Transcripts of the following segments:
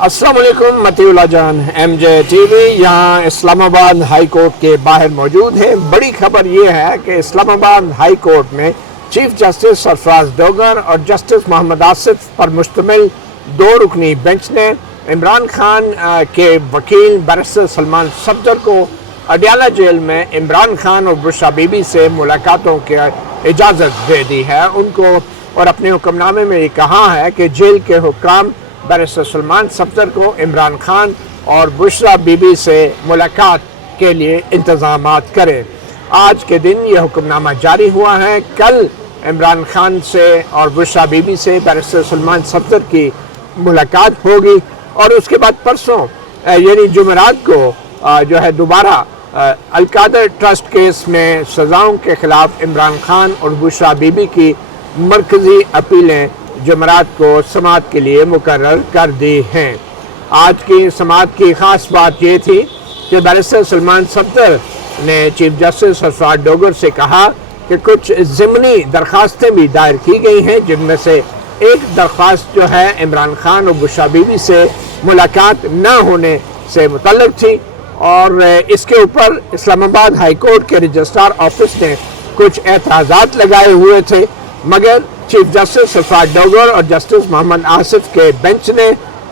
अस्सलाम वालेकुम मतीउल्लाह जान MJ TV यहाँ इस्लामाबाद हाई कोर्ट के बाहर मौजूद है। बड़ी खबर ये है कि इस्लामाबाद हाई कोर्ट में चीफ जस्टिस सरफराज डोगर और जस्टिस मोहम्मद आसिफ पर मुश्तमिल 2 रुकनी बेंच ने इमरान खान के वकील बैरिस्टर सलमान सफदर को अडियाला जेल में इमरान खान और बुशरा बीबी से मुलाकातों की इजाज़त दे दी है उनको, और अपने हुक्मनामे में ये कहा है कि जेल के हुक्काम बैरिस्टर सलमान सफदर को इमरान खान और बुशरा बीबी से मुलाकात के लिए इंतज़ामात करें। आज के दिन यह हुक्मनामा जारी हुआ है। कल इमरान खान से और बुशरा बीबी से बैरिस्टर सलमान सफदर की मुलाकात होगी और उसके बाद परसों यानी जुमेरात को जो है दोबारा अलकादर ट्रस्ट केस में सज़ाओं के ख़िलाफ़ इमरान खान और बुशरा बीबी की मरकज़ी अपीलें जुमेरात को समाअत के लिए मुकर्रर कर दी हैं। आज की समाअत की ख़ास बात ये थी कि बैरिस्टर सलमान सफदर ने चीफ जस्टिस सरफराज डोगर से कहा कि कुछ ज़िमनी दरख्वास्तें भी दायर की गई हैं, जिनमें से एक दरख्वास्त जो है इमरान खान और बुशरा बीबी से मुलाकात न होने से मुतल्लिक़ थी, और इसके ऊपर इस्लामाबाद हाई कोर्ट के रजिस्ट्रार ऑफिस ने कुछ एतराज़ात लगाए हुए थे, मगर चीफ जस्टिस सरफराज डोगर और जस्टिस मोहम्मद आसिफ के बेंच ने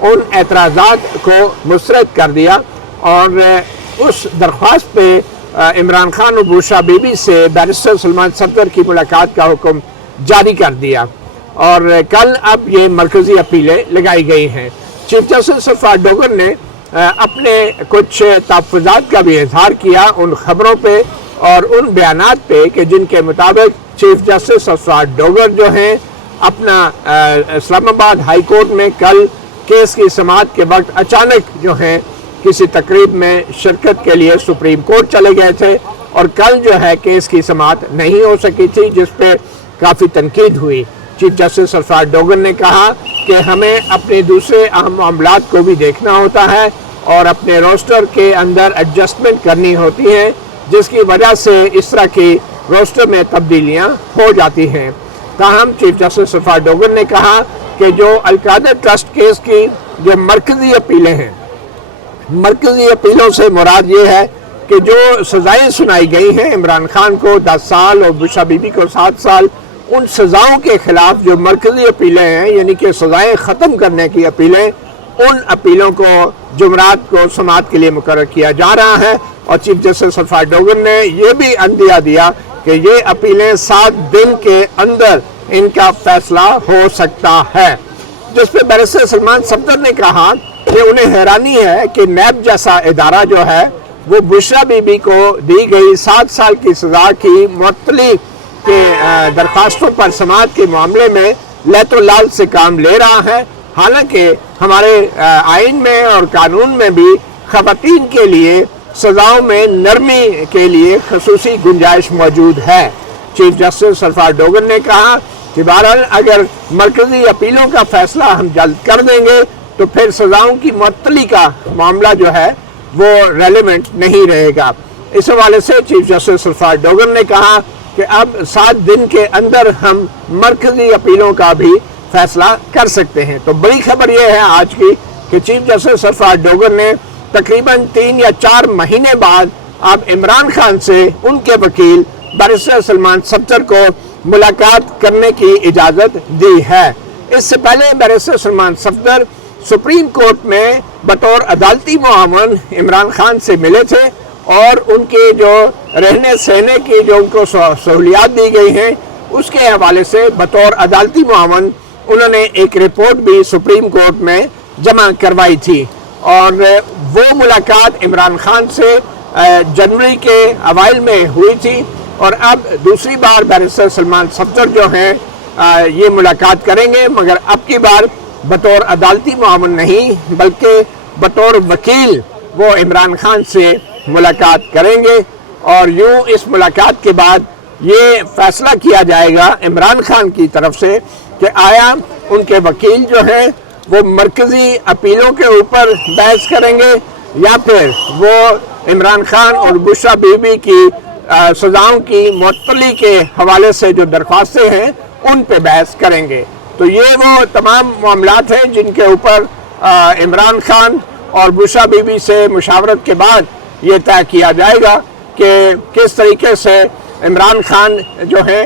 उन एतराज़ात को मुस्तरद कर दिया और उस दरख्वास्त पे इमरान खान और बुशरा बीबी से बैरिस्टर सलमान सफदर की मुलाकात का हुक्म जारी कर दिया और कल अब ये मरकज़ी अपीलें लगाई गई हैं। चीफ जस्टिस सरफराज डोगर ने अपने कुछ तहफ़्फ़ुज़ात का भी इज़हार किया उन ख़बरों पे और उन बयानात पे कि जिनके मुताबिक चीफ जस्टिस सरफराज डोगर जो हैं अपना इस्लामाबाद हाई कोर्ट में कल केस की समाअत के वक्त अचानक जो हैं किसी तकरीब में शिरकत के लिए सुप्रीम कोर्ट चले गए थे और कल जो है केस की समाअत नहीं हो सकी थी, जिस पे काफ़ी तनकीद हुई। चीफ जस्टिस सरफराज डोगर ने कहा कि हमें अपने दूसरे अहम मामलात को भी देखना होता है और अपने रोस्टर के अंदर एडजस्टमेंट करनी होती है, जिसकी वजह से इस तरह की रोस्टर में तब्दीलियां हो जाती हैं। ताहम चीफ जस्टिस सरफराज डोगर ने कहा कि जो अलकादर ट्रस्ट केस की जो मरकज़ी अपीलें हैं, मरकज़ी अपीलों से मुराद ये है कि जो सज़ाएँ सुनाई गई हैं इमरान खान को 10 साल और बुशरा बीबी को 7 साल, उन सज़ाओं के ख़िलाफ़ जो मरकज़ी अपीलें हैं यानी कि सज़ाएँ ख़त्म करने की अपीलें, उन अपीलों को जुमेरात को समाअत के लिए मुकर्रर किया जा रहा है। और चीफ जस्टिस सरफराज डोगर ने यह भी अंदिया दिया कि ये अपीलें 7 दिन के अंदर इनका फैसला हो सकता है, जिस पर बैरिस्टर सलमान सफदर ने कहा कि उन्हें हैरानी है कि नैब जैसा इदारा जो है वो बुशरा बीबी को दी गई 7 साल की सज़ा की मुअत्तली के दरख्वास्तों पर समाअत के मामले में लैतो लाल से काम ले रहा है, हालांकि हमारे आइन में और कानून में भी ख़वातीन के लिए सज़ाओं में नरमी के लिए खसूसी गुंजाइश मौजूद है। चीफ जस्टिस सरफराज डोगर ने कहा कि बहरहाल अगर मरकज़ी अपीलों का फैसला हम जल्द कर देंगे तो फिर सज़ाओं की मुअत्तली का मामला जो है वो रेलेवेंट नहीं रहेगा। इस हवाले से चीफ जस्टिस सरफराज डोगर ने कहा कि अब 7 दिन के अंदर हम मरकज़ी अपीलों का भी फैसला कर सकते हैं। तो बड़ी खबर यह है आज की कि चीफ जस्टिस सरफराज डोगर ने तकरीबन 3 या 4 महीने बाद अब इमरान खान से उनके वकील बैरिस्टर सलमान सफदर को मुलाकात करने की इजाज़त दी है। इससे पहले barrister Salman Safdar supreme court में बतौर अदालती मुआवन इमरान खान से मिले थे और उनके जो रहने सहने की जो उनको सहूलियात दी गई हैं उसके हवाले से बतौर अदालती मुआवन उन्होंने एक रिपोर्ट भी सुप्रीम कोर्ट में जमा करवाई थी और वो मुलाकात इमरान खान से जनवरी के अवाइल में हुई थी और अब दूसरी बार बैरिस्टर सलमान सफदर जो हैं ये मुलाकात करेंगे, मगर अब की बार बतौर अदालती मुआवन नहीं बल्कि बतौर वकील वो इमरान खान से मुलाकात करेंगे और यूँ इस मुलाकात के बाद ये फैसला किया जाएगा इमरान खान की तरफ से कि आया उनके वकील जो हैं वो मरकज़ी अपीलों के ऊपर बहस करेंगे या फिर वो इमरान खान और बुशरा बीबी की सज़ाओं की मुअत्तली के हवाले से जो दरख्वास्तें हैं उन पे बहस करेंगे। तो ये वो तमाम मामलात हैं जिनके ऊपर इमरान खान और बुशरा बीबी से मुशावरत के बाद ये तय किया जाएगा कि किस तरीके से इमरान खान जो है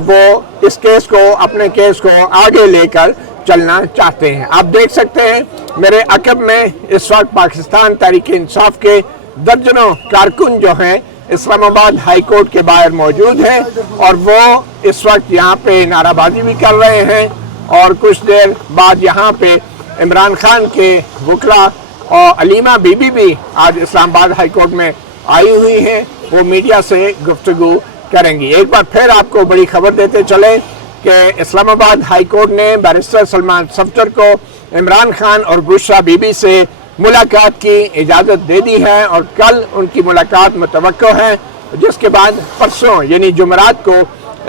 वो इस केस को, अपने केस को आगे लेकर चलना चाहते हैं। आप देख सकते हैं मेरे अकब में इस वक्त पाकिस्तान तहरीक इंसाफ के दर्जनों कारकुन जो हैं इस्लामाबाद हाई कोर्ट के बाहर मौजूद हैं और वो इस वक्त यहाँ पे नाराबाजी भी कर रहे हैं। और कुछ देर बाद यहाँ पे इमरान खान के वकला और अलीमा बीबी भी आज इस्लामाबाद हाई कोर्ट में आई हुई हैं, वो मीडिया से गुफ्तगू करेंगी। एक बार फिर आपको बड़ी खबर देते चले कि इस्लामाबाद हाई कोर्ट ने बैरिस्टर सलमान सफदर को इमरान खान और बुशरा बीबी से मुलाकात की इजाज़त दे दी है और कल उनकी मुलाकात मुतवक्को है, जिसके बाद परसों यानी जुमेरात को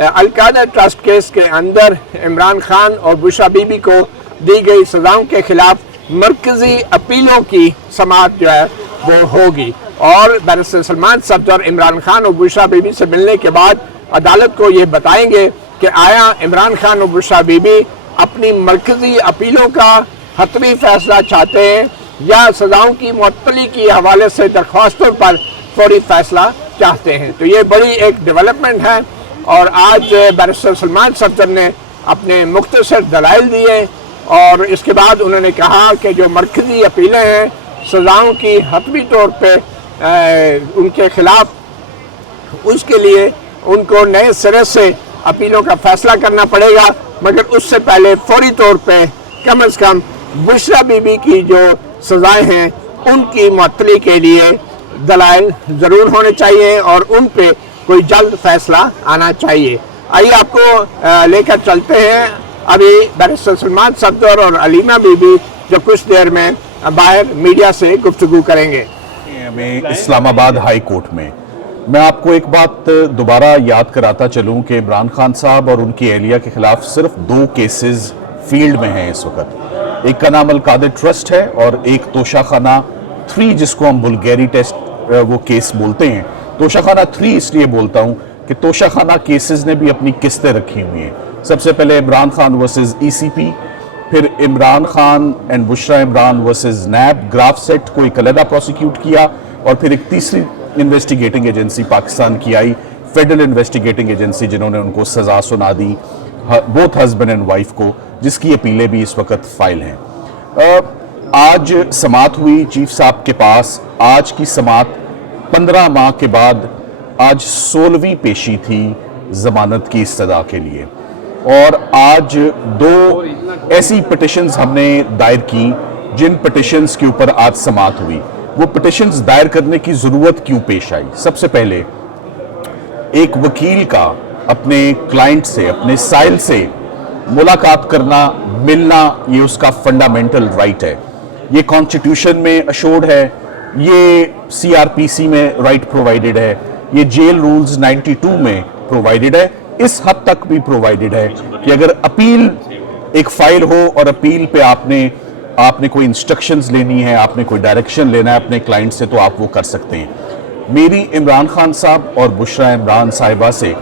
अल-कायदा ट्रस्ट केस के अंदर इमरान खान और बुशरा बीबी को दी गई सज़ाओं के खिलाफ मरकज़ी अपीलों की समाअत जो है वो होगी। और बैरिस्टर सलमान सफदर इमरान खान और बुशरा बीबी से मिलने के बाद अदालत को ये बताएंगे कि आया इमरान खान और बुशरा बीबी अपनी मरकज़ी अपीलों का हतमी फैसला चाहते हैं या सज़ाओं की मुअत्तली के हवाले से दरख्वास्तों पर फौरी फैसला चाहते हैं। तो ये बड़ी एक डेवलपमेंट है और आज बैरिस्टर सलमान सफदर ने अपने मुख्तसर दलाइल दिए और इसके बाद उन्होंने कहा कि जो मरकज़ी अपीलें हैं सज़ाओं की हतमी तौर पे उनके खिलाफ, उसके लिए उनको नए सिरे से अपीलों का फैसला करना पड़ेगा, मगर उससे पहले फौरी तौर पे कम से कम बुशरा बीबी की जो सज़ाएं हैं उनकी मुअत्तली के लिए दलाइल ज़रूर होने चाहिए और उन पे कोई जल्द फैसला आना चाहिए। आइए आपको लेकर चलते हैं अभी बैरिस्टर सलमान सफदर और अलीमा बीबी जो कुछ देर में बाहर मीडिया से गुफ्तगू करेंगे। में इस्लामाबाद हाई कोर्ट में मैं आपको एक बात दोबारा याद कराता चलूं कि इमरान खान साहब और उनकी एहलिया के खिलाफ सिर्फ 2 केसेस फील्ड में हैं इस वक्त। एक का नाम अल-कायदा ट्रस्ट है और एक तोशाखाना 3 जिसको हम बुल्गारी टेस्ट वो केस बोलते हैं। तोशाखाना 3 इसलिए बोलता हूं कि तोशाखाना केसेस ने भी अपनी किस्तें रखी हुई हैं। सबसे पहले इमरान खान वर्सेस ईसीपी, फिर Imran Khan and Bushra Imran versus NAB graph set को एक अलहदा प्रोसिक्यूट किया और फिर एक तीसरी इन्वेस्टिगेटिंग एजेंसी पाकिस्तान की आई, फेडरल इन्वेस्टिगेटिंग एजेंसी, जिन्होंने उनको सज़ा सुना दी बोथ हस्बैंड एंड वाइफ को, जिसकी अपीलें भी इस वक्त फाइल हैं। आज समाअत हुई चीफ साहब के पास। आज की समाअत 15 माह के बाद आज 16वीं पेशी थी जमानत की इस्तदा के लिए और आज 2 ऐसी पिटिशंस हमने दायर की जिन पिटिशंस के ऊपर आज समाअत हुई। वो पिटिशंस दायर करने की ज़रूरत क्यों पेश आई? सबसे पहले एक वकील का अपने क्लाइंट से, अपने साइल से मुलाकात करना, मिलना, ये उसका फंडामेंटल राइट है। ये कॉन्स्टिट्यूशन में अशोर्ड है, ये सीआरपीसी में राइट प्रोवाइडेड है, ये जेल रूल्स 92 में प्रोवाइडेड है, इस हद तक भी प्रोवाइडेड है कि अगर अपील एक फाइल हो और अपील पे आपने कोई इंस्ट्रक्शंस लेनी है, आपने कोई डायरेक्शन लेना है अपने क्लाइंट से, तो आप वो कर सकते हैं। मेरी इमरान खान साहब और बुशरा इमरान साहिबा से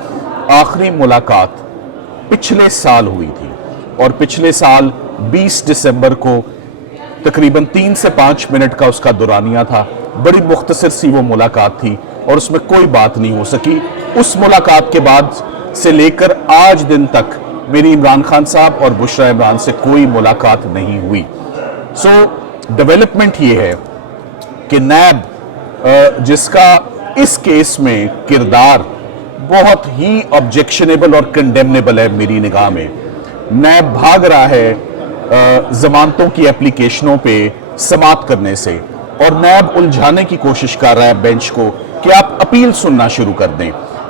आखिरी मुलाकात पिछले साल हुई थी और पिछले साल 20 दिसंबर को तकरीबन 3 से 5 मिनट का उसका दुरानिया था। बड़ी मुख्तसर सी वो मुलाकात थी और उसमें कोई बात नहीं हो सकी। उस मुलाकात के बाद से लेकर आज दिन तक मेरी इमरान खान साहब और बुशरा इमरान से कोई मुलाकात नहीं हुई। सो डेवलपमेंट ये है कि नैब जिसका इस केस में किरदार बहुत ही ऑब्जेक्शनेबल और कंडेमनेबल है मेरी निगाह में, नैब भाग रहा है जमानतों की एप्लीकेशनों पे समाअत करने से और नैब उलझाने की कोशिश कर रहा है बेंच को कि आप अपील सुनना शुरू कर दें।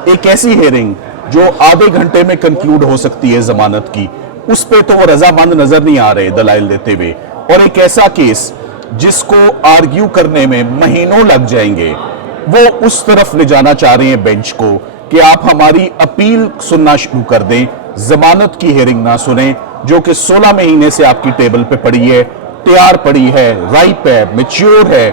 एक ऐसी हियरिंग जो आधे घंटे में कंक्लूड हो सकती है जमानत की, उस पे तो वो रजामंद नजर नहीं आ रहे दलाइल देते हुए। और एक ऐसा केस जिसको आर्ग्यू करने में महीनों लग जाएंगे, वो उस तरफ ले जाना चाह रहे हैं बेंच को कि आप हमारी अपील सुनना शुरू कर दें, जमानत की हियरिंग ना सुने, जो कि 16 महीने से आपकी टेबल पे पड़ी है, तैयार पड़ी है, राइप है, मैच्योर है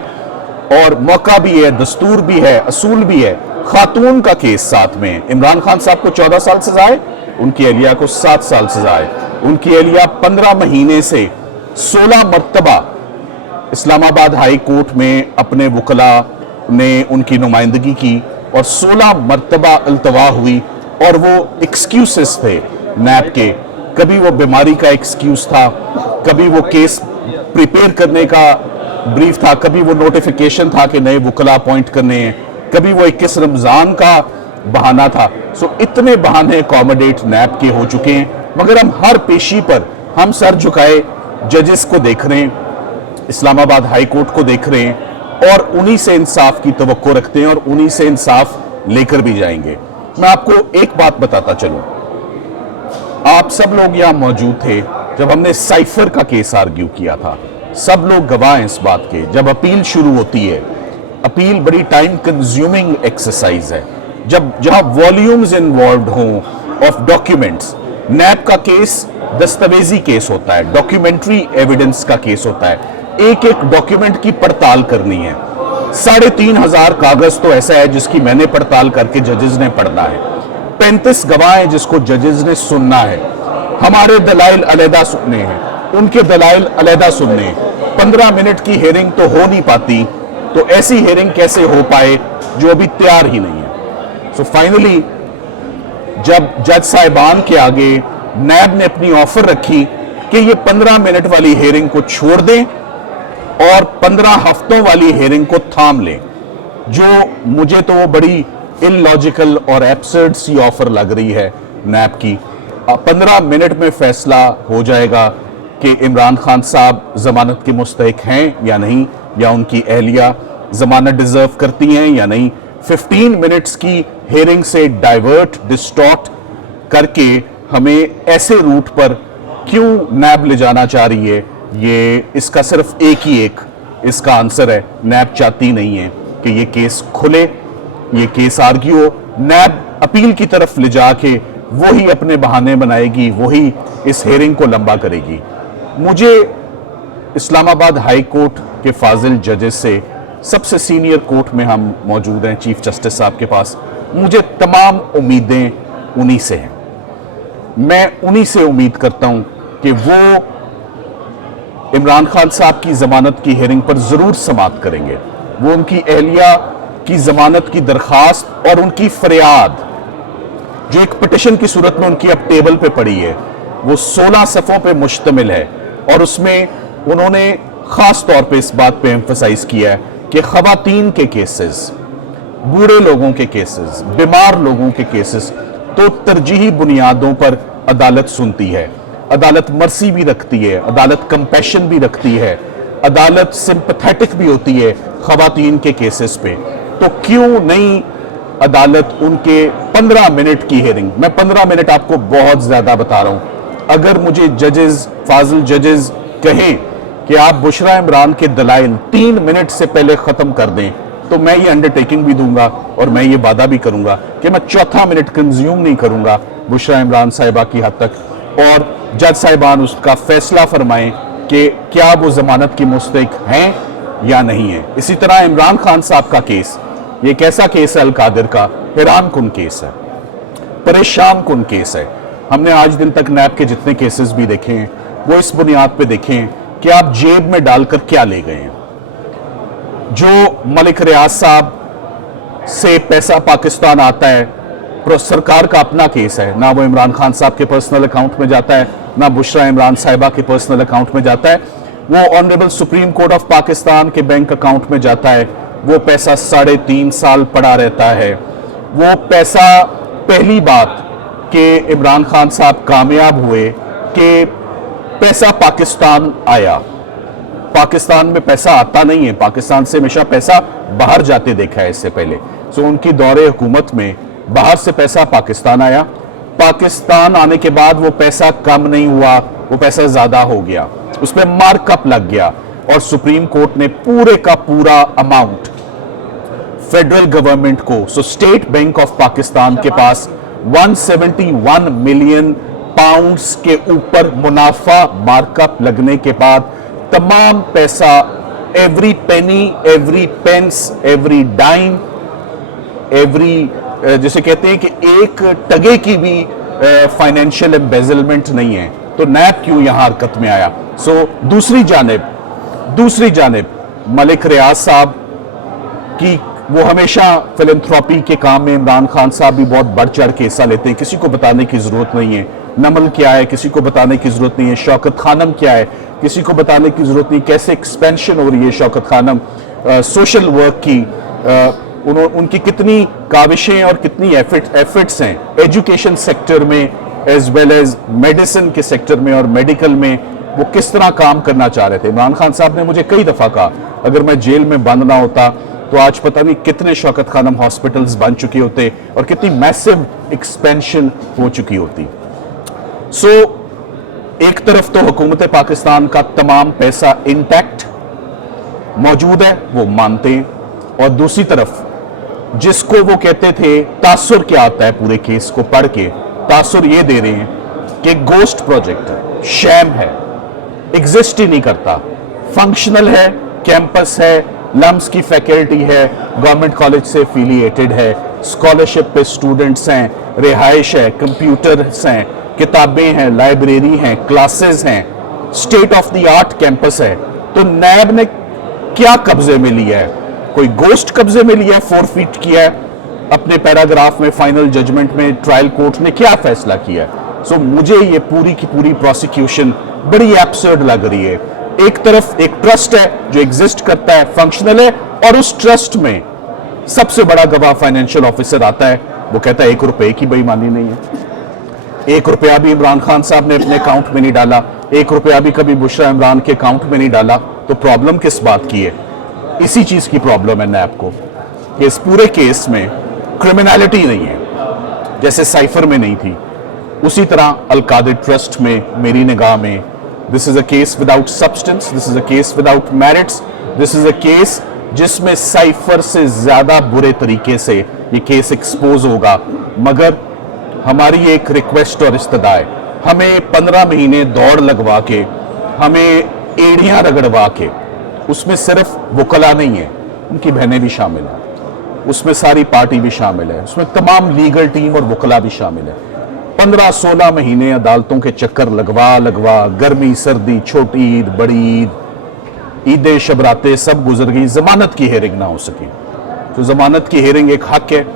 और मौका भी है, दस्तूर भी है, असूल भी है। खातून का केस साथ में, इमरान खान साहब को 14 साल सजा है, उनकी एहलिया को 7 साल सजा है। उनकी एहलिया 15 महीने से 16 मरतबा اسلام آباد ہائی کورٹ میں اپنے وکلا نے ان کی نمائندگی کی اور 16 مرتبہ التوا ہوئی اور وہ ایکسکیوزز تھے نیب کے. کبھی وہ بیماری کا ایکسکیوز تھا, کبھی وہ کیس پریپیئر کرنے کا بریف تھا, کبھی وہ نوٹیفیکیشن تھا کہ نئے وکلا اپوائنٹ کرنے ہیں, کبھی وہ 21 رمضان کا بہانہ تھا. سو اتنے بہانے اکوموڈیٹ نیب کے ہو چکے ہیں, مگر ہم ہر پیشی پر ہم سر جھکائے ججز کو دیکھ رہے ہیں, اسلام آباد ہائی کورٹ کو دیکھ رہے ہیں اور انہی سے انصاف کی توقع رکھتے ہیں اور انہی سے انصاف لے کر بھی جائیں گے. میں آپ کو ایک بات بتاتا چلوں, آپ سب لوگ یہاں موجود تھے جب ہم نے سائفر کا کیس آرگیو کیا تھا, سب لوگ گواہ ہیں اس بات کے. جب اپیل شروع ہوتی ہے, اپیل بڑی ٹائم کنزیومنگ ایکسرسائز ہے, جہاں والیومز انوالوڈ ہوں آف ڈاکیومنٹس. نیب کا کیس دستاویزی کیس ہوتا ہے, ڈاکیومنٹری ایویڈنس کا کیس ہوتا ہے, ایک ایک ڈاکیومنٹ کی پڑتال کرنی ہے. 3,500 کاغذ تو ایسا ہے جس کی میں نے پڑتال کر کے ججز نے پڑھنا ہے, 35 گواہ ہیں جس کو ججز نے سننا ہے, ہمارے دلائل علیحدہ سننے ہیں, ان کے دلائل علیحدہ سننے ہیں. 15 منٹ کی ہیرنگ تو ہو نہیں پاتی, تو ایسی ہیرنگ کیسے ہو پائے جو ابھی تیار ہی نہیں ہے. سو فائنلی جب جج صاحبان کے آگے نیب نے اپنی آفر رکھی کہ یہ 15 منٹ والی ہیرنگ کو چھوڑ دیں اور 15 ہفتوں والی ہیرنگ کو تھام لیں, جو مجھے تو وہ بڑی ان لاجیکل اور ایبسرڈ سی آفر لگ رہی ہے نیب کی. 15 منٹ میں فیصلہ ہو جائے گا کہ عمران خان صاحب ضمانت کے مستحق ہیں یا نہیں, یا ان کی اہلیہ ضمانت ڈیزرو کرتی ہیں یا نہیں. 15 منٹس کی ہیرنگ سے ڈائیورٹ ڈسٹارٹ کر کے ہمیں ایسے روٹ پر کیوں نیب لے جانا چاہ رہی ہے, یہ اس کا صرف ایک اس کا آنسر ہے. نیب چاہتی نہیں ہے کہ یہ کیس کھلے, یہ کیس آرگیو. نیب اپیل کی طرف لے جا کے وہی اپنے بہانے بنائے گی, وہی اس ہیرنگ کو لمبا کرے گی. مجھے اسلام آباد ہائی کورٹ کے فاضل ججز سے, سب سے سینئر کورٹ میں ہم موجود ہیں چیف جسٹس صاحب کے پاس, مجھے تمام امیدیں انہی سے ہیں. میں انہی سے امید کرتا ہوں کہ وہ عمران خان صاحب کی ضمانت کی ہیرنگ پر ضرور سماعت کریں گے. وہ ان کی اہلیہ کی ضمانت کی درخواست اور ان کی فریاد جو ایک پٹیشن کی صورت میں ان کی اب ٹیبل پہ پڑی ہے, وہ 16 صفوں پہ مشتمل ہے, اور اس میں انہوں نے خاص طور پہ اس بات پہ ایمفسائز کیا ہے کہ خواتین کے کیسز, بوڑھے لوگوں کے کیسز, بیمار لوگوں کے کیسز تو ترجیحی بنیادوں پر عدالت سنتی ہے. عدالت مرسی بھی رکھتی ہے, عدالت کمپیشن بھی رکھتی ہے, عدالت سمپتھیٹک بھی ہوتی ہے خواتین کے کیسز پہ. تو کیوں نہیں عدالت ان کے 15 منٹ کی ہیرنگ, میں 15 منٹ آپ کو بہت زیادہ بتا رہا ہوں, اگر مجھے ججز, فاضل ججز کہیں کہ آپ بشرا عمران کے دلائل 3 منٹ سے پہلے ختم کر دیں, تو میں یہ انڈرٹیکنگ بھی دوں گا اور میں یہ وعدہ بھی کروں گا کہ میں چوتھا منٹ کنزیوم نہیں کروں گا بشرا عمران صاحبہ کی حد تک, اور جج صاحبان اس کا فیصلہ فرمائیں کہ کیا وہ ضمانت کی مستحق ہیں یا نہیں ہیں. اسی طرح عمران خان صاحب کا کیس, یہ ایک ایسا کیس ہے القادر کا, حیران کن کیس ہے, پریشان کن کیس ہے. ہم نے آج دن تک نیب کے جتنے کیسز بھی دیکھے ہیں وہ اس بنیاد پہ دیکھے ہیں کہ آپ جیب میں ڈال کر کیا لے گئے ہیں. جو ملک ریاض صاحب سے پیسہ پاکستان آتا ہے, سرکار کا اپنا کیس ہے, نہ وہ عمران خان صاحب کے پرسنل اکاؤنٹ میں جاتا ہے, نہ بشرا عمران صاحبہ کے پرسنل اکاؤنٹ میں جاتا ہے, وہ honourable supreme court of Pakistan کے بینک اکاؤنٹ میں جاتا ہے. وہ پیسہ 3.5 سال پڑا رہتا ہے. وہ پیسہ, پہلی بات کہ عمران خان صاحب کامیاب ہوئے کہ پیسہ پاکستان آیا. پاکستان میں پیسہ آتا نہیں ہے, پاکستان سے ہمیشہ پیسہ باہر جاتے دیکھا ہے اس سے پہلے. سو ان کی دور حکومت میں باہر سے پیسہ پاکستان آیا, پاکستان آنے کے بعد وہ پیسہ کم نہیں ہوا, وہ پیسہ زیادہ ہو گیا, اس پہ مارک اپ لگ گیا, اور سپریم کورٹ نے پورے کا پورا اماؤنٹ فیڈرل گورنمنٹ کو, so state bank of Pakistan کے پاس 171 ملین پاؤنڈز کے اوپر منافع مارک اپ لگنے کے بعد تمام پیسہ, ایوری پینی, ایوری پینس, ایوری ڈائم, ایوری, جسے کہتے ہیں کہ ایک ٹگے کی بھی فائنینشیل ایمبیزلمنٹ نہیں ہے. تو نیب کیوں یہاں حرکت میں آیا؟ سو دوسری جانب दूसरी जानिब मलिक रियाज साहब की वो हमेशा फिलंथ्रॉपी के काम में इमरान खान साहब भी बहुत बढ़ चढ़ के हिस्सा लेते हैं, किसी को बताने की ज़रूरत नहीं है। नमल क्या है किसी को बताने की ज़रूरत नहीं है, शौकत खानम क्या है किसी को बताने की ज़रूरत नहीं, कैसे एक्सपेंशन हो रही है शौकत खानम, सोशल वर्क की उनकी कितनी काविशें और कितनी एफर्ट्स हैं एजुकेशन सेक्टर में एज वेल एज मेडिसिन के सेक्टर में और मेडिकल में, वो किस तरह काम करना चाह रहे थे। इमरान खान साहब ने मुझे कई दफ़ा कहा अगर मैं जेल में बंद ना होता तो आज पता नहीं कितने शौकत खानम हॉस्पिटल्स बन चुके होते और कितनी मैसिव एक्सपेंशन हो चुकी होती। सो एक तरफ तो हुकूमत पाकिस्तान का तमाम पैसा इंटैक्ट मौजूद है, वो मानते हैं, और दूसरी तरफ जिसको वो कहते थे तासुर क्या आता है पूरे केस को पढ़ के, तासुर ये दे रहे हैं कि गोस्ट प्रोजेक्ट है, शैम है, एग्जिस्ट ही नहीं करता, फंक्शनल है, कैंपस है, लम्स की फैकल्टी है, गवर्नमेंट कॉलेज से एफिलिएटेड है, स्कॉलरशिप पे स्टूडेंट्स हैं, रिहाइश है, कंप्यूटर्स हैं, किताबें हैं, लाइब्रेरी हैं, क्लासेस हैं, state of the art campus है। तो नैब ने क्या कब्जे में लिया है? कोई गोस्ट कब्जे में लिया है, फोरफीट किया है अपने पैराग्राफ में, फाइनल जजमेंट में ट्रायल कोर्ट ने क्या फैसला किया है? सो मुझे ये पूरी की पूरी प्रोसिक्यूशन बड़ी एब्सर्ड लग रही है। एक तरफ एक ट्रस्ट है जो एग्जिस्ट करता है, फंक्शनल है, और उस ट्रस्ट में सबसे बड़ा गवाह फाइनेंशियल ऑफिसर आता है, वो कहता है 1 रुपए की बेईमानी नहीं है, 1 रुपया भी इमरान खान साहब ने अपने अकाउंट में नहीं डाला, 1 रुपया भी कभी बुशरा इमरान के अकाउंट में नहीं डाला। तो प्रॉब्लम किस बात की है? इसी चीज की प्रॉब्लम है नैब को कि इस पूरे केस में क्रिमिनलिटी नहीं है, जैसे साइफर में नहीं थी, उसी तरह अलकादिर ट्रस्ट में मेरी निगाह में this is a case without substance, this is a case without merits, this is a case जिसमें साइफर से ज्यादा बुरे तरीके से ये केस एक्सपोज होगा। मगर हमारी एक रिक्वेस्ट और इस्तदा है, हमें 15 महीने दौड़ लगवा के, हमें एड़ियां रगड़वा के, उसमें सिर्फ वकला नहीं है, उनकी बहनें भी शामिल हैं, उसमें सारी पार्टी भी शामिल है, उसमें तमाम लीगल टीम और वकला भी शामिल है। 15-16 महीने अदालतों के चक्कर लगवा गर्मी सर्दी, छोटी ईद, बड़ी ईद, ईदें शबरातें सब गुजर गई, जमानत की हेयरिंग ना हो सकी। तो जमानत की हेयरिंग एक हक है,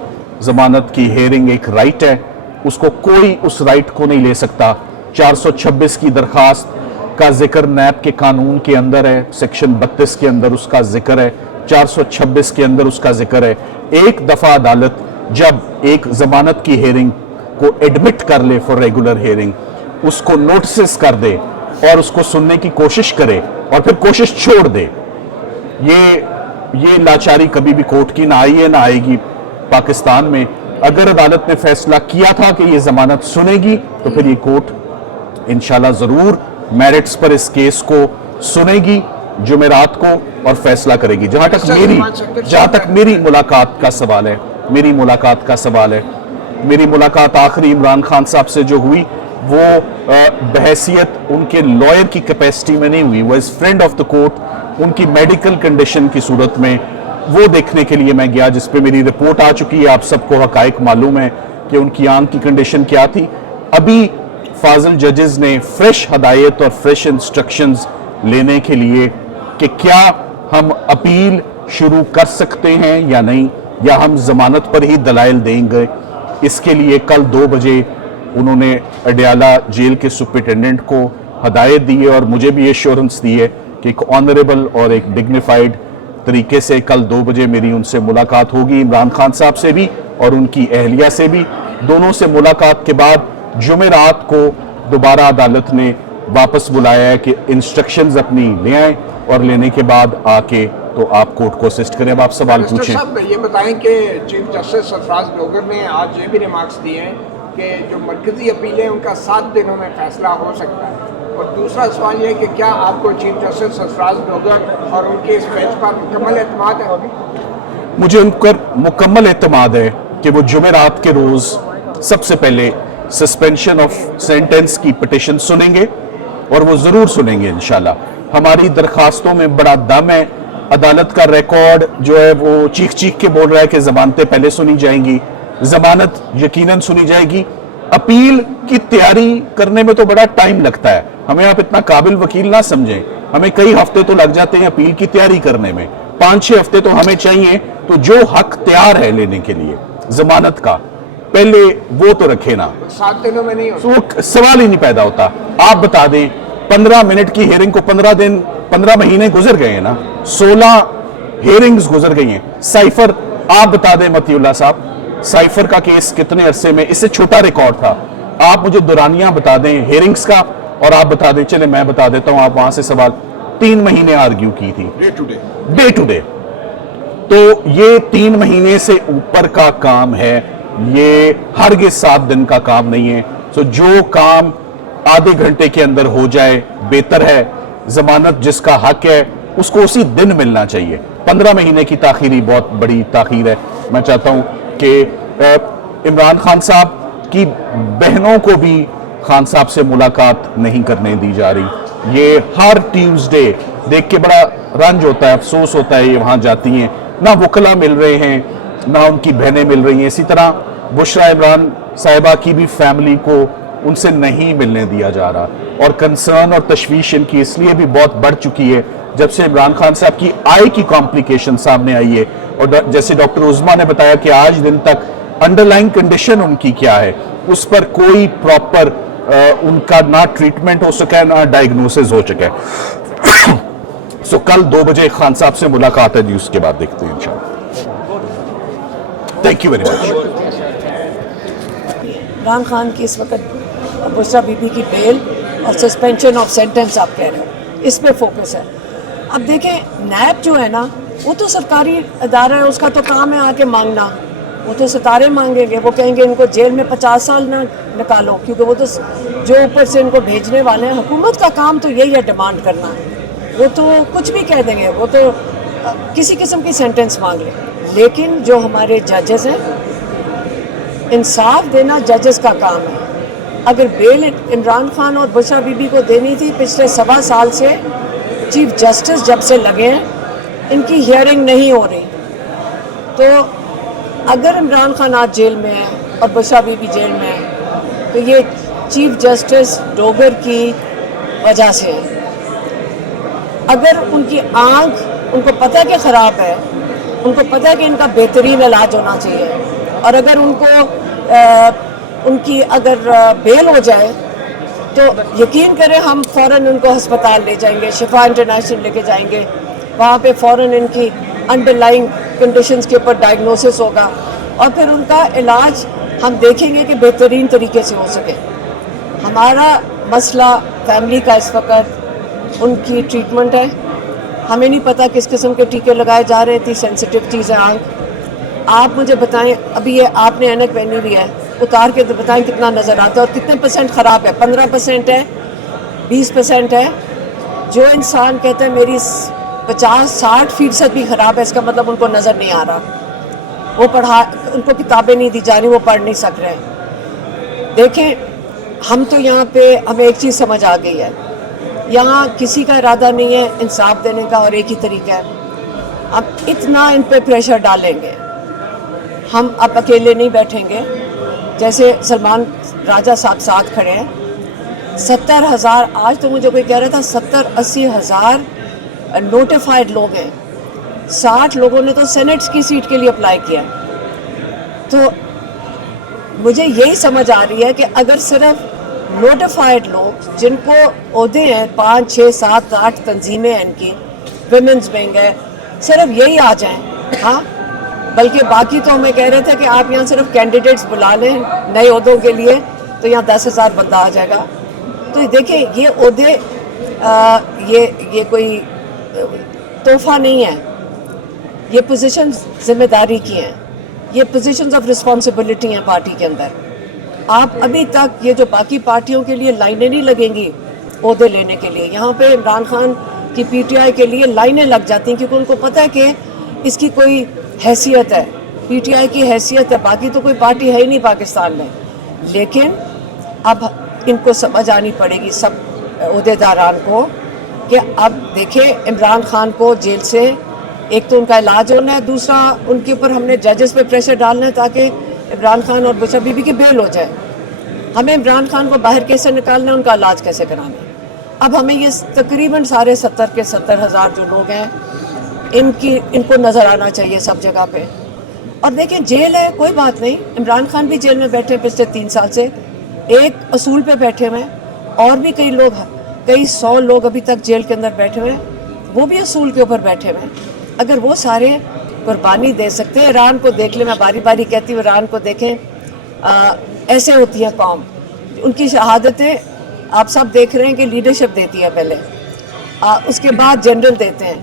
जमानत की हेयरिंग एक राइट है, उसको कोई उस राइट को नहीं ले सकता। 426 की दरखास्त का जिक्र नैब के कानून के अंदर है, सेक्शन 32 के अंदर उसका जिक्र है, 426 के अंदर उसका जिक्र है। एक दफा अदालत जब एक जमानत की हेयरिंग को एडमिट कर ले फॉर रेगुलर हेयरिंग, उसको नोटिस कर दे और उसको सुनने की कोशिश करे और फिर कोशिश छोड़ दे, ये लाचारी कभी भी कोर्ट की ना आई है ना आएगी पाकिस्तान में। अगर अदालत ने फैसला किया था कि ये जमानत सुनेगी तो फिर ये कोर्ट इंशाल्लाह जरूर मेरिट्स पर इस केस को सुनेगी जुमेरात को और फैसला करेगी। जहां तक मेरी मुलाकात का सवाल है, मेरी मुलाकात आखिरी इमरान खान साहब से जो हुई वो बहैसियत उनके लॉयर की कैपेसिटी में नहीं हुई, वो as friend of the court उनकी मेडिकल कंडीशन की सूरत में वो देखने के लिए मैं गया, जिस पे मेरी रिपोर्ट आ चुकी है, आप सबको हकायक मालूम है कि उनकी आंख की कंडीशन क्या थी। अभी फाजिल जजेस ने फ्रेश हदायत और फ्रेश इंस्ट्रक्शंस लेने के लिए कि क्या हम अपील शुरू कर सकते हैं या नहीं, या हम जमानत पर ही दलाइल देंगे। इसके लिए कल 2 बजे उन्होंने अडयाला जेल के सुपरिटेंडेंट को हदायत दी है और मुझे भी एश्योरेंस दी है कि एक ऑनरेबल और एक डिग्निफाइड तरीके से कल 2 बजे मेरी उनसे मुलाकात होगी, इमरान खान साहब से भी और उनकी अहलिया से भी। दोनों से मुलाकात के बाद जुमेरात को दोबारा अदालत ने वापस बुलाया है कि इंस्ट्रक्शंस अपनी ले आए और लेने के बाद आके तो आप कोर्ट को असिस्ट करें। अब आप सवाल पूछें। साहब ये बताएं कि चीफ जस्टिस सरफराज डोगर ने आज ये भी रिमार्क्स दिए हैं कि जो मरकजी अपील है उनका 7 दिनों में फैसला हो सकता है, और दूसरा सवाल ये है कि क्या आपको चीफ जस्टिस सरफराज डोगर और उनके इस बेंच पर मुकम्मल एतमाद है? मुझे उन पर मुकम्मल एतमाद है कि वो जुमेरात के रोज सबसे पहले सस्पेंशन ऑफ सेंटेंस की पिटिशन सुनेंगे और वो जरूर सुनेंगे इंशाल्लाह। हमारी दरखास्तों में बड़ा दम है, अदालत का रिकॉर्ड जो है वो चीख चीख के बोल रहा है कि जमानतें पहले सुनी जाएंगी, जमानत यकीनन सुनी जाएगी। अपील की तैयारी करने में तो बड़ा टाइम लगता है, हमें आप इतना काबिल वकील ना समझें, हमें कई हफ्ते तो लग जाते हैं अपील की तैयारी करने में, 5-6 हफ्ते तो हमें चाहिए। तो जो हक तैयार है लेने के लिए जमानत का, पहले वो तो रखे ना, 7 दिनों में नहीं होता। तो वो सवाल ही नहीं पैदा होता। आप बता दें 15 मिनट की हियरिंग को 15 महीने गुजर गए हैं ना, 16 हियरिंग्स गुजर गई हैं। साइफर आप बता दें मतीउल्लाह साहब, साइफर का केस कितने अरसे में, इससे छोटा रिकॉर्ड था। आप मुझे दुरानियां बता दें हियरिंग्स का, और आप बता दें, चले मैं बता देता हूं, आप वहां से सवाल 3 महीने आर्ग्यू की थी डे टू डे। तो ये 3 महीने से ऊपर का काम है, ये हरगिज़ 7 दिन का काम नहीं है। तो जो काम आधे घंटे के अंदर हो जाए बेहतर है। जमानत जिसका हक है उसको उसी दिन मिलना चाहिए। 15 महीने की ताखीरी बहुत बड़ी ताखीर है। मैं चाहता हूं कि इमरान खान साहब की बहनों को भी खान साहब से मुलाकात नहीं करने दी जा रही। ये हर ट्यूसडे देख के बड़ा रंज होता है, अफसोस होता है, ये वहां जाती हैं, ना वकला मिल रहे हैं, ना उनकी बहनें मिल रही हैं। इसी तरह बुशरा इमरान साहिबा की भी फैमिली को उनसे नहीं मिलने दिया जा रहा। और कंसर्न और तशवीश इनकी इसलिए भी बहुत बढ़ चुकी है जब से इमरान खान साहब की आई की कॉम्प्लिकेशन सामने आई है। और जैसे डॉक्टर उज़मा ने बताया कि आज दिन तक अंडरलाइंग कंडीशन उनकी क्या है, उस पर कोई प्रॉपर उनका ना ट्रीटमेंट हो सका है, ना डायग्नोसिस हो सका है। सो कल 2 बजे खान साहब से मुलाकात है जी, उसके बाद देखते हैं इंशाल्लाह। Thank you very much. Imran Khan की इस वक्त बुशरा बीबी की बेल और सस्पेंशन ऑफ सेंटेंस आप कह रहे हो, इस पे फोकस है। अब देखें नैब जो है ना, वो तो सरकारी अदारा है, उसका तो काम है आके मांगना। वो तो सितारे मांगेंगे, वो कहेंगे इनको जेल में 50 साल ना निकालो, क्योंकि वो तो जो ऊपर से इनको भेजने वाले हैं। हुकूमत का काम तो यही है डिमांड करना। वो तो कुछ भी कह देंगे, वो तो किसी किस्म की सेंटेंस मांग लें। लेकिन जो हमारे जजेस हैं, इंसाफ देना जजेस का काम है। अगर बेल इमरान खान और बुशरा बीबी को देनी थी, पिछले 1.25 साल से चीफ जस्टिस जब से लगे हैं, इनकी हियरिंग नहीं हो रही। तो अगर इमरान खान आज जेल में है और बुशरा बीबी जेल में है, तो ये चीफ जस्टिस डोगर की वजह से है। अगर उनकी आँख उनको पता है कि ख़राब है, उनको पता है कि इनका बेहतरीन इलाज होना चाहिए, और अगर उनकी अगर बेल हो जाए तो यकीन करें हम फ़ौरन उनको अस्पताल ले जाएंगे, शिफा इंटरनेशनल लेके जाएंगे। वहाँ पे फ़ौरन इनकी अंडरलाइंग कंडीशंस के ऊपर डायग्नोसिस होगा, और फिर उनका इलाज हम देखेंगे कि बेहतरीन तरीके से हो सके। हमारा मसला फैमिली का इस वक्त उनकी ट्रीटमेंट है। हमें नहीं पता किस किस्म के टीके लगाए जा रहे थे, सेंसिटिव चीज़ है आँख। आप मुझे बताएं, अभी ये आपने ऐनक पहनी हुई है, उतार के तो बताएं कितना नज़र आता है और कितने % ख़राब है। 15% है, 20% है। जो इंसान कहता है मेरी 50-60% भी ख़राब है, इसका मतलब उनको नज़र नहीं आ रहा। वो उनको किताबें नहीं दी जा रही, वो पढ़ नहीं सक रहे। देखें, हम तो यहाँ पे हमें एक चीज़ समझ आ गई है, यहाँ किसी का इरादा नहीं है इंसाफ देने का, और एक ही तरीका है, अब इतना इन पे प्रेशर डालेंगे। हम अब अकेले नहीं बैठेंगे, जैसे सलमान राजा साहब साथ खड़े हैं। 70,000, आज तो मुझे कोई कह रहा था 70-80 हज़ार नोटिफाइड लोग हैं। 60 लोगों ने तो सेनेट की सीट के लिए अप्लाई किया। तो मुझे यही समझ आ रही है कि अगर सिर्फ नोटिफाइड लोग, जिनको ओहदे हैं 5, 6, 7, 8 तंजीमें हैं इनकी, विमेंस विंग है, सिर्फ यही आ जाएं, हाँ, बल्कि बाकी तो हमें कह रहे थे कि आप यहाँ सिर्फ कैंडिडेट्स बुला लें नए ओहदों के लिए, तो यहाँ 10,000 बंदा आ जाएगा। तो देखिए, ये ओहदे ये कोई तोहफा नहीं है, ये पोजीशन जिम्मेदारी की हैं, ये पोजीशंस ऑफ रिस्पॉन्सिबिलिटी हैं पार्टी के अंदर। आप अभी तक ये जो बाकी पार्टियों के लिए लाइनें नहीं लगेंगी ओहदे लेने के लिए, यहाँ पे इमरान खान की PTI के लिए लाइनें लग जाती हैं, क्योंकि उनको पता है कि इसकी कोई हैसियत है, PTI की हैसियत है, बाकी तो कोई पार्टी है ही नहीं पाकिस्तान में। लेकिन अब इनको समझ आनी पड़ेगी सब ओहदेदारान को कि अब देखें, इमरान खान को जेल से एक तो उनका इलाज होना है, दूसरा उनके ऊपर हमने जजेस पे प्रेशर डालना है ताकि इमरान खान और बुशरा बीबी की बेल हो जाए। हमें इमरान खान को बाहर कैसे निकालना है, उनका इलाज कैसे कराना है। اب ہمیں یہ تقریباً 70,000 کے 70,000 جو لوگ ہیں ان کو نظر آنا چاہیے سب جگہ پہ. اور دیکھیں جیل ہے کوئی بات نہیں, عمران خان بھی جیل میں بیٹھے پچھلے 3 سال سے, ایک اصول پہ بیٹھے ہوئے ہیں, اور بھی کئی 100 لوگ ابھی تک جیل کے اندر بیٹھے ہوئے ہیں, وہ بھی اصول کے اوپر بیٹھے ہوئے ہیں. اگر وہ سارے قربانی دے سکتے ہیں, ایران کو دیکھ لیں, میں باری باری کہتی ہوں ایران کو دیکھیں, ایسے ہوتی ہے قوم, ان کی شہادتیں آپ سب دیکھ رہے ہیں کہ لیڈرشپ دیتی ہے پہلے, اس کے بعد جنرل دیتے ہیں,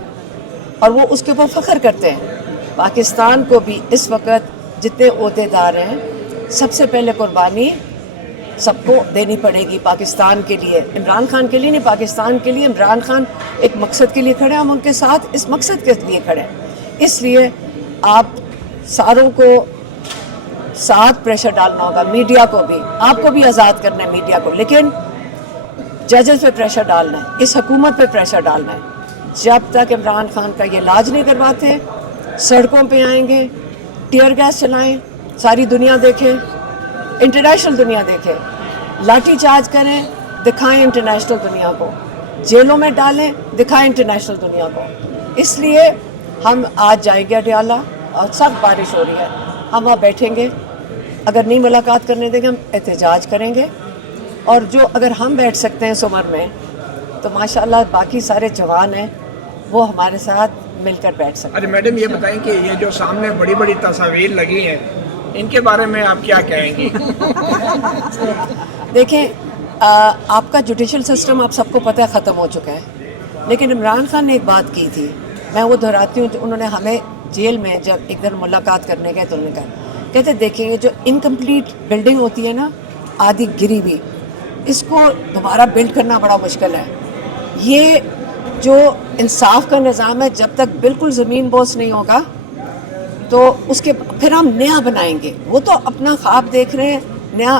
اور وہ اس کے اوپر فخر کرتے ہیں. پاکستان کو بھی اس وقت جتنے عہدے دار ہیں سب سے پہلے قربانی سب کو دینی پڑے گی پاکستان کے لیے, عمران خان کے لیے نہیں, پاکستان کے لیے. عمران خان ایک مقصد کے لیے کھڑے ہیں, ہم ان کے ساتھ اس مقصد کے لیے کھڑے ہیں. اس لیے آپ ساروں کو ساتھ پریشر ڈالنا ہوگا, میڈیا کو بھی, آپ کو بھی آزاد کرنا ہے میڈیا کو, لیکن ججز پہ پریشر ڈالنا ہے, اس حکومت پہ پریشر ڈالنا ہے. جب تک عمران خان کا یہ علاج نہیں کرواتے, سڑکوں پہ آئیں گے, ٹیئر گیس چلائیں, ساری دنیا دیکھے, انٹرنیشنل دنیا دیکھے, لاٹھی چارج کریں, دکھائیں انٹرنیشنل دنیا کو, جیلوں میں ڈالیں, دکھائیں انٹرنیشنل دنیا کو. اس لیے ہم آج جائیں گے اڈیالہ, اور سخت بارش ہو رہی ہے, ہم وہاں بیٹھیں گے, اگر نہیں ملاقات کرنے دیں گے ہم احتجاج کریں گے. اور جو اگر ہم بیٹھ سکتے ہیں اس عمر میں, تو ماشاءاللہ باقی سارے جوان ہیں وہ ہمارے ساتھ مل کر بیٹھ سکتے ہیں. اچھا میڈم یہ بتائیں کہ یہ جو سامنے بڑی بڑی تصاویر لگی ہیں, ان کے بارے میں آپ کیا کہیں گی؟ دیکھیں آپ کا جوڈیشل سسٹم آپ سب کو پتہ ہے ختم ہو چکا ہے, لیکن عمران خان نے ایک بات کی تھی, میں وہ دہراتی ہوں. انہوں نے ہمیں جیل میں جب ایک دن ملاقات کرنے گئے تو انہوں نے کہتے دیکھیں یہ جو انکمپلیٹ بلڈنگ ہوتی ہے نا, آدھی گری ہوئی, اس کو دوبارہ بلڈ کرنا بڑا مشکل ہے. یہ جو انصاف کا نظام ہے جب تک بالکل زمین بوس نہیں ہوگا تو اس کے پھر ہم نیا بنائیں گے. وہ تو اپنا خواب دیکھ رہے ہیں نیا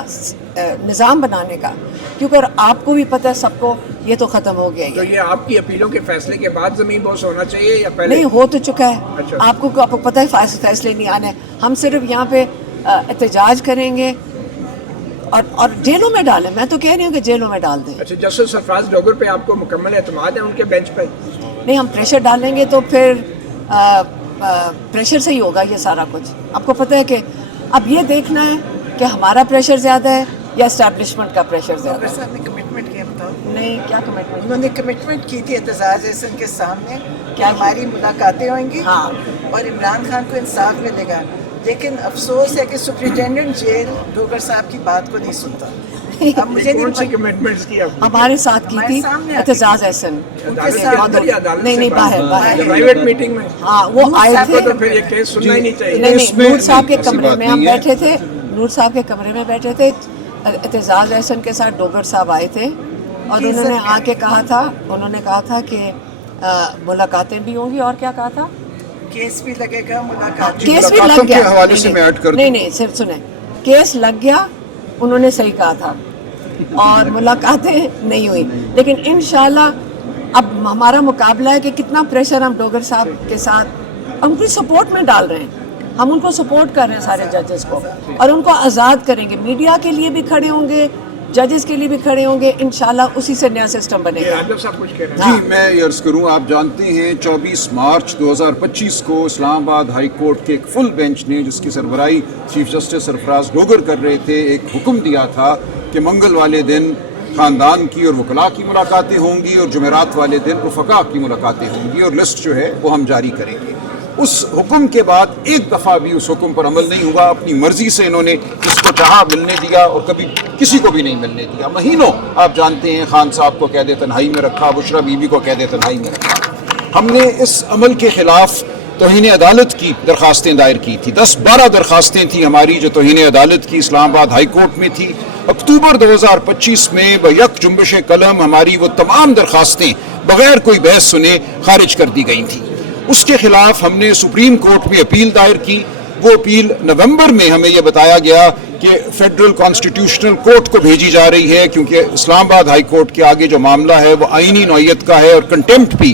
نظام بنانے کا, کیونکہ آپ کو بھی پتہ ہے سب کو یہ تو ختم ہو گیا. تو یہ آپ کی اپیلوں کے فیصلے کے بعد زمین بوس ہونا چاہیے یا پہلے؟ نہیں, ہو تو چکا ہے. اچھا. آپ کو پتہ ہے فیصلے نہیں آنے, ہم صرف یہاں پہ احتجاج کریں گے اور جیلوں میں ڈالیں. میں تو کہہ رہی ہوں کہ جیلوں میں ڈال دیں. اچھا, جسٹس سرفراز ڈوگر پہ آپ کو مکمل اعتماد ہے ان کے بینچ پہ؟ نہیں, ہم پریشر ڈالیں گے تو پھر پریشر سے ہی ہوگا یہ سارا کچھ. آپ کو پتہ ہے کہ اب یہ دیکھنا ہے کہ ہمارا پریشر زیادہ ہے یا اسٹیبلشمنٹ کا پریشر زیادہ ہے. صاحب نے کمٹمنٹ کیا, بتاؤ. نہیں, کیا کمٹمنٹ؟ انہوں نے کمٹمنٹ کی تھی اعتزاز احسن کے سامنے کہ ہماری ملاقاتیں ہوئیں گی ہاں, اور عمران خان کو انصاف ملے گا. لیکن افسوس ہے کہ سپرنٹینڈنٹ جیل ڈوگر صاحب کی بات کو نہیں سنتا. اب مجھے کون سی نہیں کمٹمنٹس کی آپ نے؟ ہمارے ساتھ کی تھی اعتزاز احسن. نہیں, باہر پرائیویٹ میٹنگ میں؟ ہاں, وہ آئے تھے. تو پھر یہ کیس سننا ہی نہیں چاہیے. نہیں, نور صاحب کے کمرے میں ہم بیٹھے تھے, نور صاحب کے کمرے میں بیٹھے تھے, اعتزاز احسن کے ساتھ ڈوگر صاحب آئے تھے, اور انہوں نے آ کے کہا تھا کہ ملاقاتیں بھی ہوں گی, اور کیا کہا تھا, کیس بھی لگے گا, ملاقات کیس بھی لگ گیا. نہیں, صرف سنیں, کیس لگ گیا, انہوں نے صحیح کہا تھا, اور ملاقاتیں نہیں ہوئی. لیکن انشاءاللہ اب ہمارا مقابلہ ہے کہ کتنا پریشر ہم ڈوگر صاحب کے ساتھ ان کی سپورٹ میں ڈال رہے ہیں. ہم ان کو سپورٹ کر رہے ہیں سارے ججز کو, اور ان کو آزاد کریں گے. میڈیا کے لیے بھی کھڑے ہوں گے, ججز کے لیے بھی کھڑے ہوں گے, انشاءاللہ اسی سے نیا سسٹم بنے گا. عادل صاحب کچھ کہہ رہے ہیں؟ جی, میں یہ عرض کروں, آپ جانتے ہیں 24 مارچ 2025 کو اسلام آباد ہائی کورٹ کے ایک فل بینچ نے, جس کی سربراہی چیف جسٹس سرفراز ڈوگر کر رہے تھے, ایک حکم دیا تھا کہ منگل والے دن خاندان کی اور وکلاء کی ملاقاتیں ہوں گی, اور جمعرات والے دن رفقاء کی ملاقاتیں ہوں گی, اور لسٹ جو ہے وہ ہم جاری کریں گے. اس حکم کے بعد ایک دفعہ بھی اس حکم پر عمل نہیں ہوا. اپنی مرضی سے انہوں نے جس کو چاہا ملنے دیا, اور کبھی کسی کو بھی نہیں ملنے دیا. مہینوں آپ جانتے ہیں خان صاحب کو قید تنہائی میں رکھا, بشرا بی بی کو قید تنہائی میں رکھا. ہم نے اس عمل کے خلاف توہین عدالت کی درخواستیں دائر کی تھی. 10-12 درخواستیں تھیں ہماری جو توہین عدالت کی اسلام آباد ہائی کورٹ میں تھی. اکتوبر 2025 میں بیک جنبش قلم ہماری وہ تمام درخواستیں بغیر کوئی بحث سنے خارج کر دی گئی تھیں. اس کے خلاف ہم نے سپریم کورٹ میں اپیل دائر کی. وہ اپیل نومبر میں ہمیں یہ بتایا گیا کہ فیڈرل کانسٹیٹیوشنل کورٹ کو بھیجی جا رہی ہے, کیونکہ اسلام آباد ہائی کورٹ کے آگے جو معاملہ ہے وہ آئینی نوعیت کا ہے, اور کنٹیمپٹ بھی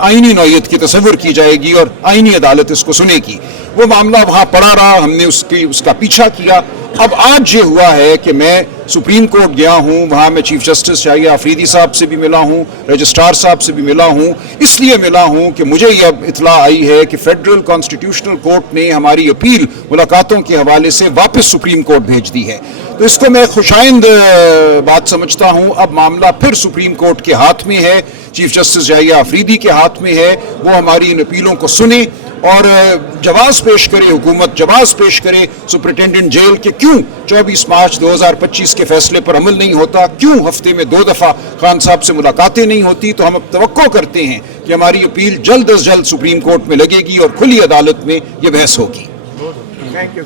آئینی نوعیت کی تصور کی جائے گی, اور آئینی عدالت اس کو سنے گی. وہ معاملہ وہاں پڑا رہا, ہم نے اس کا پیچھا کیا. अब आज ये हुआ है कि मैं सुप्रीम कोर्ट गया हूँ, वहाँ मैं चीफ जस्टिस शाहिया अफरीदी साहब से भी मिला हूँ, रजिस्ट्रार साहब से भी मिला हूँ। इसलिए मिला हूँ कि मुझे ये अब इत्तला आई है कि फेडरल कॉन्स्टिट्यूशनल कोर्ट ने हमारी अपील मुलाकातों के हवाले से वापस सुप्रीम कोर्ट भेज दी है। तो इसको मैं खुशाइंद बात समझता हूँ। अब मामला फिर सुप्रीम कोर्ट के हाथ में है, चीफ जस्टिस शाहिया अफरीदी के हाथ में है। वो हमारी इन अपीलों को सुने और जवाब पेश करे, हुकूमत जवाब पेश करे सुपरिटेंडेंट जेल के क्यों 24 मार्च 2025 के फैसले पर अमल नहीं होता, क्यों हफ्ते में 2 दफ़ा खान साहब से मुलाकातें नहीं होती। तो हम अब तवक्को करते हैं कि हमारी अपील जल्द अज जल्द सुप्रीम कोर्ट में लगेगी और खुली अदालत में ये बहस होगी। Thank you.